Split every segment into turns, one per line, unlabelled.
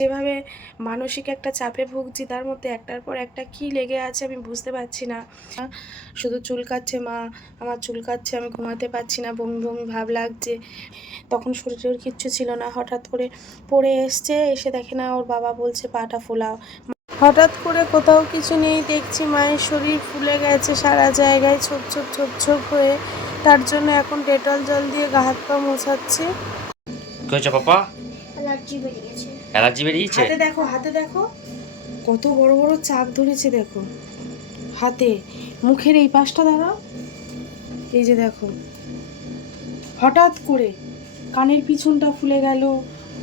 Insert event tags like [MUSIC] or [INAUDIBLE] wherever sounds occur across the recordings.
যেভাবে মানসিক একটা চাপে ভুগছি তার মধ্যে একটার পর একটা কি লেগে আছে আমি বুঝতে পারছি না। শুধু চুলকাচ্ছে মা আমার চুলকাচ্ছে আমি ঘুমাতে পারছি না বমি বমি ভাব লাগছে। তখন শরীরে ওর কিচ্ছু ছিল না হঠাৎ করে পড়ে এসছে এসে দেখে না ওর বাবা বলছে পাটা ফোলাও। হঠাৎ করে কোথাও কিছু নেই দেখছি মায়ের শরীর ফুলে গেছে সারা জায়গায় ছোপ ছোপ ছোপ ছোপ হয়ে। তার জন্য এখন ডেটল জল দিয়ে গা হাত পা মোছাচ্ছে।
কি হয়েছে পাপা?
অ্যালার্জি বেরিয়ে গেছে।
অ্যালার্জি বেরিয়েছে
হাতে দেখো হাতে দেখো। কত বড় বড় চাপ ধরেছে, দেখো। হাতে। মুখের এই পাশটা দাঁড়াও। এই যে দেখো। হঠাৎ করে কানের পিছনটা ফুলে গেল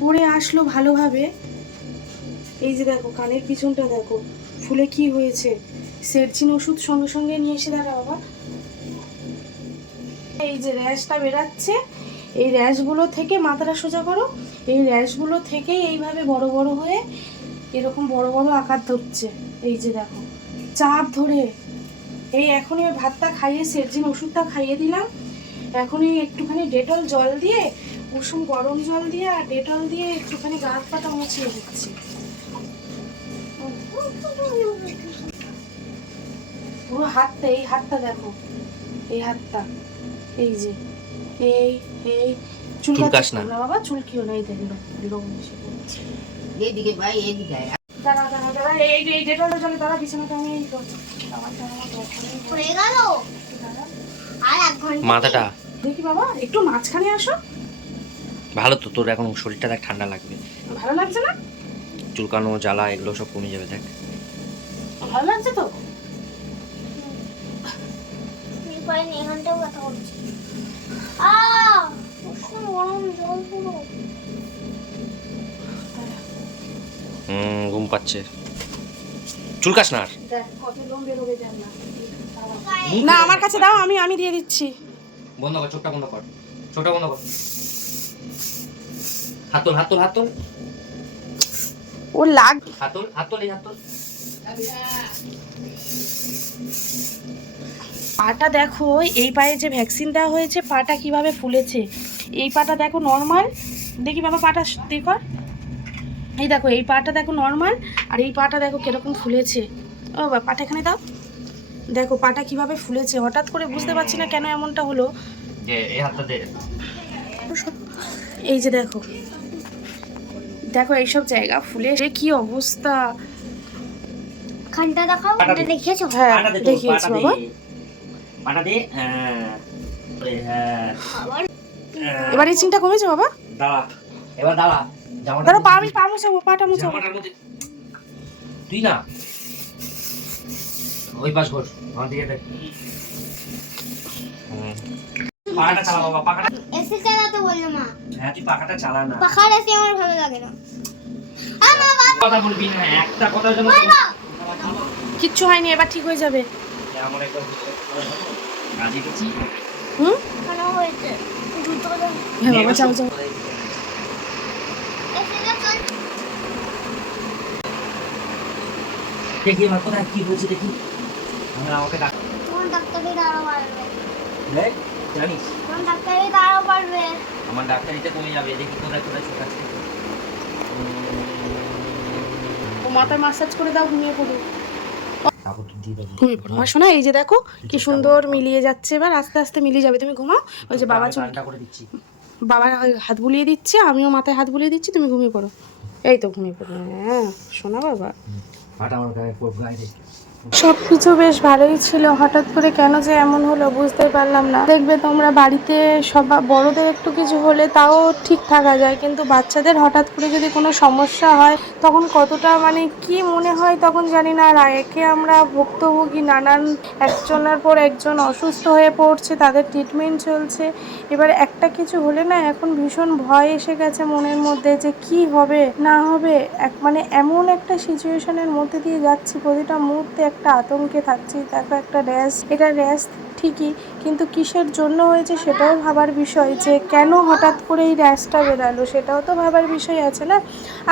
পরে আসলো ভালোভাবে। এই যে দেখো, কানের পিছনটা দেখো, ফুলে কি হয়েছে? সেরচিন ওষুধ সঙ্গে সঙ্গে নিয়ে এসে দাঁড়া, বাবা। এই যে র্যাশটা বেরাচ্ছে, এই র্যাশগুলো থেকে মাথাটা সোজা করো এই র্যাশগুলো থেকেই এইভাবে বড় বড় হয়ে এরকম বড় বড় আকার ধরছে। এই যে দেখো চাপ ধরে। এই এখনই ভাতটা খাইয়ে সেরজিন ওষুধটা খাইয়ে দিলাম। এখনই একটুখানি ডেটল জল দিয়ে কুসুম গরম জল দিয়ে আর ডেটল দিয়ে একটুখানি গা হাত পাটা মুছিয়ে দিচ্ছি। পুরো হাতটা, এই হাতটা দেখো, এই হাতটা, এই যে, এই এই
চুলকাস না।
বাবা চুলকিও না এই দেখো লোম এসে পড়ছে।
এইদিকে ভাই এইদিকে।
দাঁড়া দাঁড়া দাঁড়া এই এই ডেটলটা জলে দাঁড়া বিছানাটা আমি এই করছি। দাঁড়া, দাঁড়া, দাঁড়া, দাঁড়া,
হয়ে গেল? আর এক ঘণ্টা
মাথাটা।
দেখি বাবা একটু মাঝখানে আসো।
ভালো তো তোর এখন শরীরটা দেখ ঠান্ডা লাগবে।
ভালো লাগছে না?
চুলকানো জ্বালা এগুলো সব কমে যাবে দেখ।
ভালো লাগছে তো?
এখানটাও ব্যথা করছে
হুম ঘুম পাচ্ছে। চুলকাস না
বেরোবে জান না না আমার কাছে দাও আমি আমি দিয়ে দিচ্ছি।
বন্ধ কর চোখটা বন্ধ কর। চোখটা বন্ধ কর। হাতল হাতল হাতল
ও লাগ
হাতল হাতল এই হাতল
পাটা দেখো এই পায়ে যে ভ্যাকসিন দেওয়া হয়েছে পাটা কীভাবে ফুলেছে? এই পাটা দেখো নর্মাল দেখি বাবা পাটা দেখো। এই দেখো এই পাটা দেখো নর্মাল আর এই পাটা দেখো কীরকম ফুলেছে। ও বাবা পাটা এখানে দাও। দেখো পাটা কীভাবে ফুলেছে হঠাৎ করে বুঝতে পারছি না কেন এমনটা হলো।
এই হাতটা দে।
এই যে দেখো। দেখো এইসব জায়গা ফুলে কি অবস্থা।
খানটা দেখাও এটা
দে।
দেখেছ
হ্যাঁ
পাটা
দেখিয়েছি বাবা।
পাটা দে হ্যাঁ হ্যাঁ। হ্যাঁ।
এবার এই চিন্তা কমেছে বাবা?
দাঁড়া এবার দাঁড়া জামাটা
দাঁড়া পা আমি পা মুছাবো পাটা মুছাবো।
তুই না ওই পাশ ঘর আমার দিকে দেখ। পাখাটা চালা বাবা পাখাটা।
এসি চালাতে বলল মা।
হ্যাঁ তুই পাখাটা চালা না।
পাখার এসি আমার ভালো লাগে না। আমার
কথা বলবি না একটা কথা যেন
কিচ্ছু হয়নি এবার ঠিক হয়ে যাবে। হুম? হ্যাঁ বাবা যাও যাও।
দেখি আমার কোথায় কি হয়েছে দেখি। আমার আমাকে ডাক
তোমার ডাক্তারি দাঁড়াও পারবে।
দেখ জানিস?
দাঁড়াও পারবে।
আমার ডাক্তারিতে যাবে দেখি কোথায় কোথায়
ও মাসাজ করে দাও ঘুমিয়ে পড়ো। ঘুমিয়ে পড়ো শোনা এই যে দেখো কি সুন্দর মিলিয়ে যাচ্ছে এবার আস্তে আস্তে মিলিয়ে যাবে। তুমি ঘুমাও ওই যে বাবা চুল
ঠান্ডা করে দিচ্ছি।
বাবা হাত বুলিয়ে দিচ্ছে আমিও মাথায় হাত বুলিয়ে দিচ্ছি তুমি ঘুমিয়ে পড়ো। এই তো ঘুমিয়ে পড়ো। হ্যাঁ শোনা বাবা।
পাটা আমার
সব কিছু বেশ ভালোই ছিল। হঠাৎ করে কেন যে এমন হলো বুঝতে পারলাম না। দেখবে তোমরা বাড়িতে সব, বড়দের একটু কিছু হলে তাও ঠিক থাকা যায়। কিন্তু বাচ্চাদের হঠাৎ করে যদি কোনো সমস্যা হয়, তখন কতটা মানে কি মনে হয় তখন জানি না। আর একে আমরা ভুক্তভোগী, নানান একজনের পর একজন অসুস্থ হয়ে পড়ছে, তাদের ট্রিটমেন্ট চলছে। এবার একটা কিছু হলে না এখন ভীষণ ভয় এসে গেছে মনের মধ্যে যে কি হবে, না হবে। এক মানে এমন একটা সিচুয়েশনের মধ্যে দিয়ে যাচ্ছি প্রতিটা মুহূর্তে একটা আতঙ্কে থাকছি, দেখো একটা র্যাশ এটা র্যাশ ঠিকই, কিন্তু কিসের জন্য হয়েছে সেটাও ভাবার বিষয় যে কেন হঠাৎ করে এই র্যাশটা বেরালো সেটাও তো ভাবার বিষয় আছে না?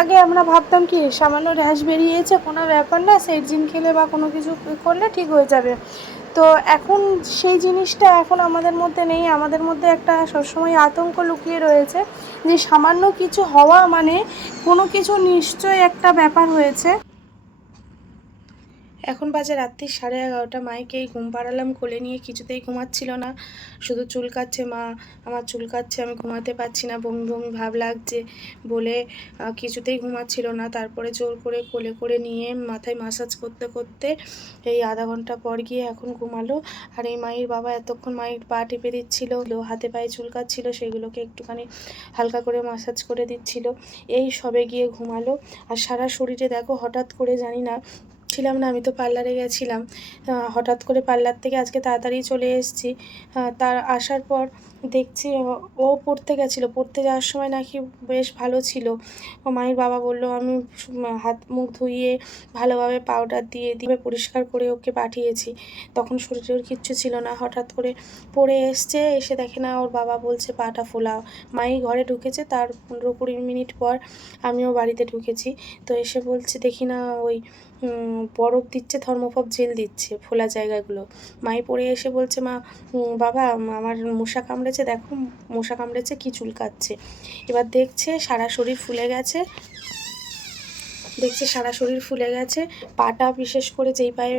আগে আমরা ভাবতাম কি, সামান্য র্যাশ বেরিয়েছে, কোনো ব্যাপার না সেটজিন খেলে বা কোনো কিছু করলে ঠিক হয়ে যাবে। তো এখন সেই জিনিসটা এখন আমাদের মধ্যে নেই, আমাদের মধ্যে একটা সবসময় আতঙ্ক লুকিয়ে রয়েছে যে সামান্য কিছু হওয়া মানে কোনো কিছু নিশ্চয় একটা ব্যাপার হয়েছে। এখন বাজে রাত্রি সাড়ে এগারোটা। মাইকে এই ঘুম পাড়ালাম, কোলে নিয়ে কিছুতেই ঘুমাচ্ছিল না। শুধু চুল চুলকাচ্ছে মা, আমার চুল চুলকাচ্ছে আমি ঘুমাতে পারছি না বমি বমি ভাব লাগছে বলে কিছুতেই ঘুমাচ্ছিল না। তারপরে জোর করে কোলে করে নিয়ে মাথায় মাসাজ করতে করতে এই আধা ঘণ্টা পর গিয়ে এখন ঘুমালো। আর এই মায়ের বাবা এতক্ষণ মায়ের পা টিপে দিচ্ছিল হাতে পায়ে চুল চুলকাচ্ছিল সেগুলোকে একটুখানি হালকা করে মাসাজ করে দিচ্ছিল। এই সবে গিয়ে ঘুমালো। আর সারা শরীরে দেখো, হঠাৎ করে জানি না ছিলাম না, আমি তো পার্লারে গেছিলাম। হঠাৎ করে পার্লার থেকে আজকে তাড়াতাড়ি চলে এসেছি। তার আসার পর দেখছি ও- পড়তে গেছিল। পড়তে যাওয়ার সময় নাকি বেশ ভালো ছিল। ও মায়ের বাবা বলল, আমি হাত মুখ ধুইয়ে ভালোভাবে পাউডার দিয়ে দিয়ে পরিষ্কার করে ওকে পাঠিয়েছি। তখন শরীরে ওর কিচ্ছু ছিল না। হঠাৎ করে পড়ে এসছে, এসে দেখে না, ওর বাবা বলছে, পাটা ফোলাও। মাই ঘরে ঢুকেছে, তার পনেরো কুড়ি মিনিট পর আমিও বাড়িতে ঢুকেছি। তো এসে বলছে, দেখি না, ওই বরফ দিচ্ছে থর্মোকপ জেল দিচ্ছে ফোলা জায়গাগুলো। মাই পড়ে এসে বলছে মা বাবা আমার মশা কামড়েছে দেখো মশা কামড়েছে কি চুলকাচ্ছে। এবার দেখছে সারা শরীর ফুলে গেছে দেখছে সারা শরীর ফুলে গেছে পাটা বিশেষ করে যেই পায়ে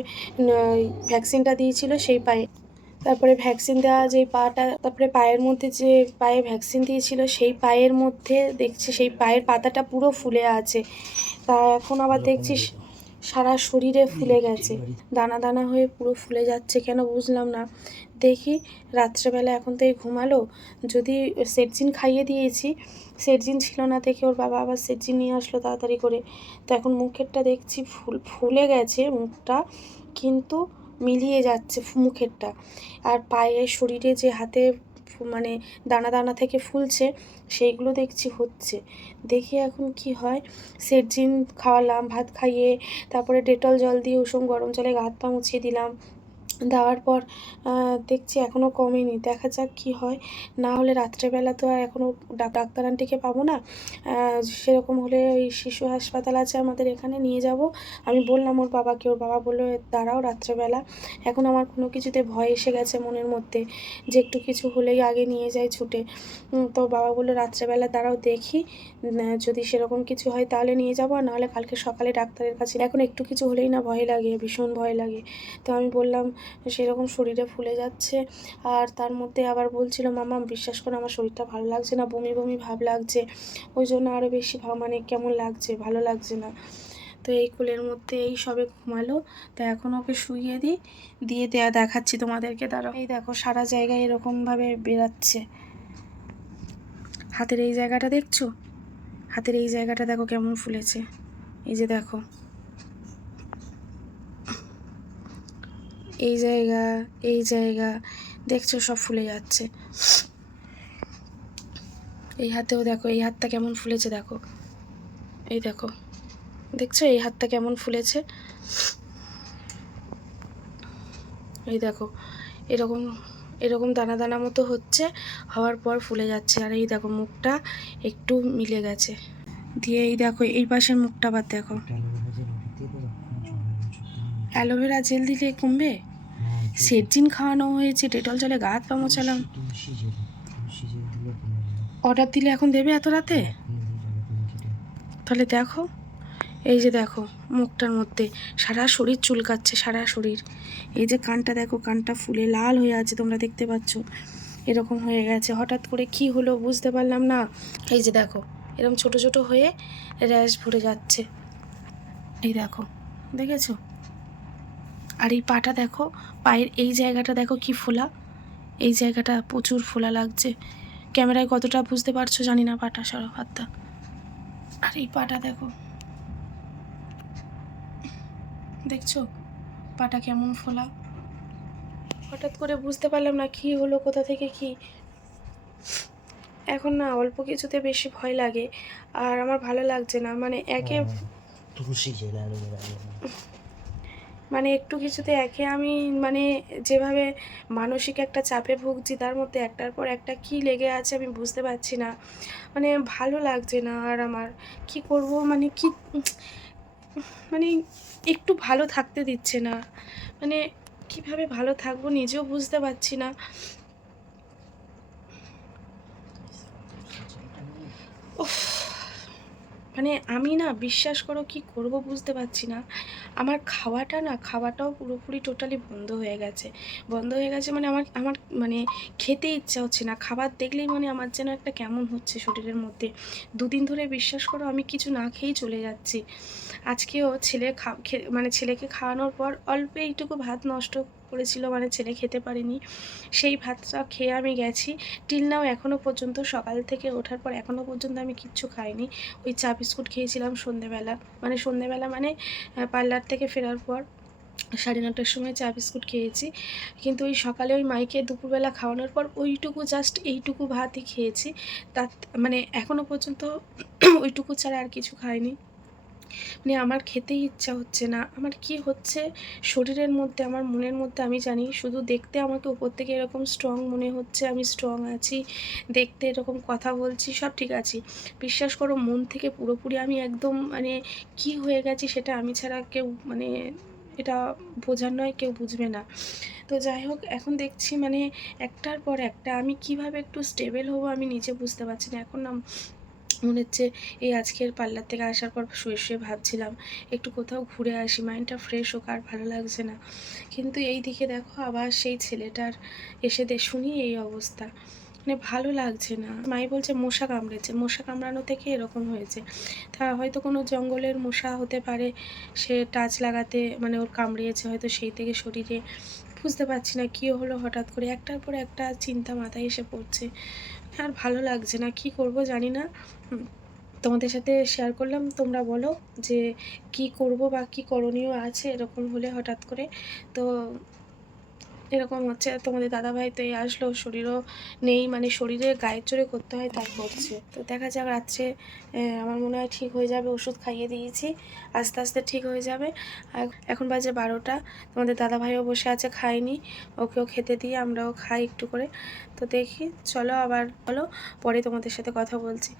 ভ্যাকসিনটা দিয়েছিল সেই পায়ে। তারপরে ভ্যাকসিন দেওয়া যে পাটা তারপরে পায়ের মধ্যে যে পায়ে ভ্যাকসিন দিয়েছিল সেই পায়ের মধ্যে দেখছে সেই পায়ের পাতাটা পুরো ফুলে আছে। তা এখন আবার দেখছিস সারা শরীরে ফুলে গেছে। দানা দানা হয়ে পুরো ফুলে যাচ্ছে কেন বুঝলাম না। দেখি রাত্রেবেলা এখন তো এই ঘুমালো? যদি সেটজিন খাইয়ে দিয়েছি সেটজিন ছিল না দেখে ওর বাবা আবার সেটজিন নিয়ে আসলো তাড়াতাড়ি করে। তো এখন মুখেরটা দেখছি ফুল, ফুলে গেছে মুখটা, কিন্তু মিলিয়ে যাচ্ছে মুখেরটা। আর পায়ে, শরীরে যে হাতে মানে দানা দানা থেকে ফুলছে, সেইগুলো দেখছি হচ্ছে। দেখি এখন কি হয়। সেটজিন খাওয়ালাম, ভাত খাইয়ে, তারপরে ডেটল জল দিয়ে উষুম গরম জলে গাত পা মুছিয়ে দিলাম। দেওয়ার পর দেখছি এখনও কমেনি। দেখা যাক কি হয়। না হলে রাত্রেবেলা তো আর এখনও ডাক্তার আন্টিকে পাবো না। সেরকম হলে ওই শিশু হাসপাতাল আছে আমাদের এখানে নিয়ে যাব। আমি বললাম ওর বাবাকে, ওর বাবা বলল দাঁড়াও রাত্রেবেলা। এখন আমার কোনো কিছুতে ভয় এসে গেছে মনের মধ্যে। যে একটু কিছু হলেই আগে নিয়ে যাই ছুটে। তো বাবা বলল, রাত্রেবেলা দাঁড়াও, দেখি। যদি সেরকম কিছু হয় তাহলে নিয়ে যাব, আর নাহলে কালকে সকালে ডাক্তারের কাছে। এখন একটু কিছু হলেই না ভয় লাগে, ভীষণ ভয় লাগে। তো আমি বললাম সেরকম শরীরে ফুলে যাচ্ছে। আর তার মধ্যে আবার বলছিল, মামা, বিশ্বাস করে, আমার শরীরটা ভালো লাগছে না, বমি বমি ভাব লাগছে। ওই জন্য আরও বেশি মানে কেমন লাগছে? ভালো লাগছে না। তো এই কোলের মধ্যে এই সবে ঘুমালো। তো এখন ওকে শুইয়ে দিই, দিয়ে দেয়া দেখাচ্ছি তোমাদেরকে। তারা এই দেখো, সারা জায়গায় এরকমভাবে বেরাচ্ছে হাতের এই জায়গাটা দেখছ? হাতের এই জায়গাটা দেখো কেমন ফুলেছে। এই যে দেখো। এই জায়গা এই জায়গা। দেখছ, সব ফুলে যাচ্ছে। এই হাতেও দেখো, এই হাতটা কেমন ফুলেছে, দেখো। এই দেখো। দেখছ, এই হাতটা কেমন ফুলেছে? এই দেখো, এরকম এরকম দানা দানা মতো হচ্ছে, হওয়ার পর ফুলে যাচ্ছে। আর এই দেখো, মুখটা একটু মিলে গেছে। দিয়ে এই দেখো, এই পাশের মুখটা আবার দেখো। অ্যালোভেরা জেল দিলে কমবে? সেটজিন খাওয়ানো হয়েছে, ডেটল জলে গা হাত পা মোছালাম। অর্ডার দিলে এখন দেবে এত রাতে? তাহলে দেখো, এই যে দেখো, মুখটার মধ্যে সারা শরীর চুলকাচ্ছে, সারা শরীর। এই যে কানটা দেখো, কানটা ফুলে লাল হয়ে আছে, তোমরা দেখতে পাচ্ছ। এরকম হয়ে গেছে। হঠাৎ করে কি হলো বুঝতে পারলাম না। এই যে দেখো এরকম ছোট ছোট হয়ে র্যাশ ভরে যাচ্ছে। এই দেখো, দেখেছ? আর এই পাটা দেখো, পায়ের এই জায়গাটা দেখো কি ফোলা। এই জায়গাটা প্রচুর ফোলা লাগছে। ক্যামেরায় কতটা বুঝতে পারছ জানি না পাটা সরো হাতটা। আর এই পাটা দেখো। দেখছ? পাটা কেমন ফোলা। হঠাৎ করে বুঝতে পারলাম না কি হলো, কোথা থেকে কি। এখন না অল্প কিছুতে বেশি ভয় লাগে। আর আমার ভালো লাগছে না মানে একে মানে একটু কিছুতে একে আমি মানে যেভাবে মানসিক একটা চাপে ভুগছি, তার মধ্যে একটার পর একটা কি লেগে আছে আমি বুঝতে পারছি না। মানে ভালো লাগছে না আর আমার। কি করব? মানে কি মানে একটু ভালো থাকতে দিচ্ছে না। মানে কীভাবে ভালো থাকব নিজেও বুঝতে পারছি না। মানে আমি না বিশ্বাস করো কি করব বুঝতে পারছি না। আমার খাওয়াটা না, খাওয়াটাও পুরোপুরি টোটালি বন্ধ হয়ে গেছে। বন্ধ হয়ে গেছে মানে আমার আমার মানে খেতে ইচ্ছা হচ্ছে না। খাবার দেখলেই মানে আমার যেন একটা কেমন হচ্ছে শরীরের মধ্যে। দুদিন ধরে বিশ্বাস করো আমি কিছু না খেয়েই চলে যাচ্ছি। আজকেও ছেলে খা মানে ছেলেকে খাওয়ানোর পর অল্প এইটুকু ভাত নষ্ট করেছিল মানে ছেলে খেতে পারেনি। সেই ভাতটা খেয়ে আমি গেছি। টিল নাও এখনও পর্যন্ত, সকাল থেকে ওঠার পর এখনও পর্যন্ত আমি কিচ্ছু খাইনি। ওই চা বিস্কুট খেয়েছিলাম সন্ধেবেলা। মানে সন্ধেবেলা মানে পার্লার থেকে ফেরার পর সাড়ে নটার সময় চা বিস্কুট খেয়েছি। কিন্তু ওই সকালে ওই মাইকে দুপুরবেলা খাওয়ানোর পর ওইটুকু জাস্ট এইটুকু ভাতই খেয়েছি। তার মানে এখনও পর্যন্ত [CLEARS THROAT] ওইটুকু ছাড়া আর কিছু খাইনি। মানে আমার খেতেই ইচ্ছা হচ্ছে না। আমার কি হচ্ছে? শরীরের মধ্যে, আমার মনের মধ্যে আমি জানি, শুধু দেখতে আমাকে উপর থেকে এরকম স্ট্রং মনে হচ্ছে, আমি স্ট্রং আছি, দেখতে এরকম কথা বলছি, সব ঠিক আছে। বিশ্বাস করো, মন থেকে পুরোপুরি আমি একদম মানে কি হয়ে গেছি সেটা আমি ছাড়া কেউ মানে এটা বোঝার নয়, কেউ বুঝবে না। তো যাই হোক, এখন দেখছি মানে একটার পর একটা, আমি কীভাবে একটু স্টেবল হব আমি নিজে বুঝতে পারছি না। এখন মনে হচ্ছে এই আজকের পার্লার থেকে আসার পর শুয়ে শুয়ে ভাবছিলাম, একটু কোথাও ঘুরে আসি, মাইন্ডটা ফ্রেশ হোক আর ভালো লাগছে না। কিন্তু এই দিকে দেখো আবার সেই ছেলেটার এসে দে শুনি এই অবস্থা। মানে ভালো লাগছে না। মাই বলছে, মশা কামড়েছে। মশা কামড়ানো থেকে এরকম হয়েছে। তা হয়তো কোনো জঙ্গলের মশা হতে পারে, সে টাচ লাগাতে মানে ওর কামড়িয়েছে হয়তো সেই থেকে শরীরে। বুঝতে পারছি না, কী হলো হঠাৎ করে। একটার পর একটা চিন্তা মাথায় এসে পড়ছে। আর ভালো লাগছে না, কি করব জানি না। তোমাদের সাথে শেয়ার করলাম, তোমরা বলো যে কি করব বা কি করণীয় আছে এরকম হলে হঠাৎ করে। তো এরকম হচ্ছে। তোমাদের দাদাভাই তো এই আসলো, শরীরও নেই মানে শরীরে গায়ের জোরে করতে হয়, তাই করছে। তো দেখা যাক রাত্রে আমার মনে হয় ঠিক হয়ে যাবে, ওষুধ খাইয়ে দিয়েছি, আস্তে আস্তে ঠিক হয়ে যাবে। এখন বাজে বারোটা, তোমাদের দাদাভাইও বসে আছে, খায়নি, ওকেও খেতে দিয়ে আমরাও খাই একটু করে। তো দেখি, চলো আবার বলো, পরে তোমাদের সাথে কথা বলছি।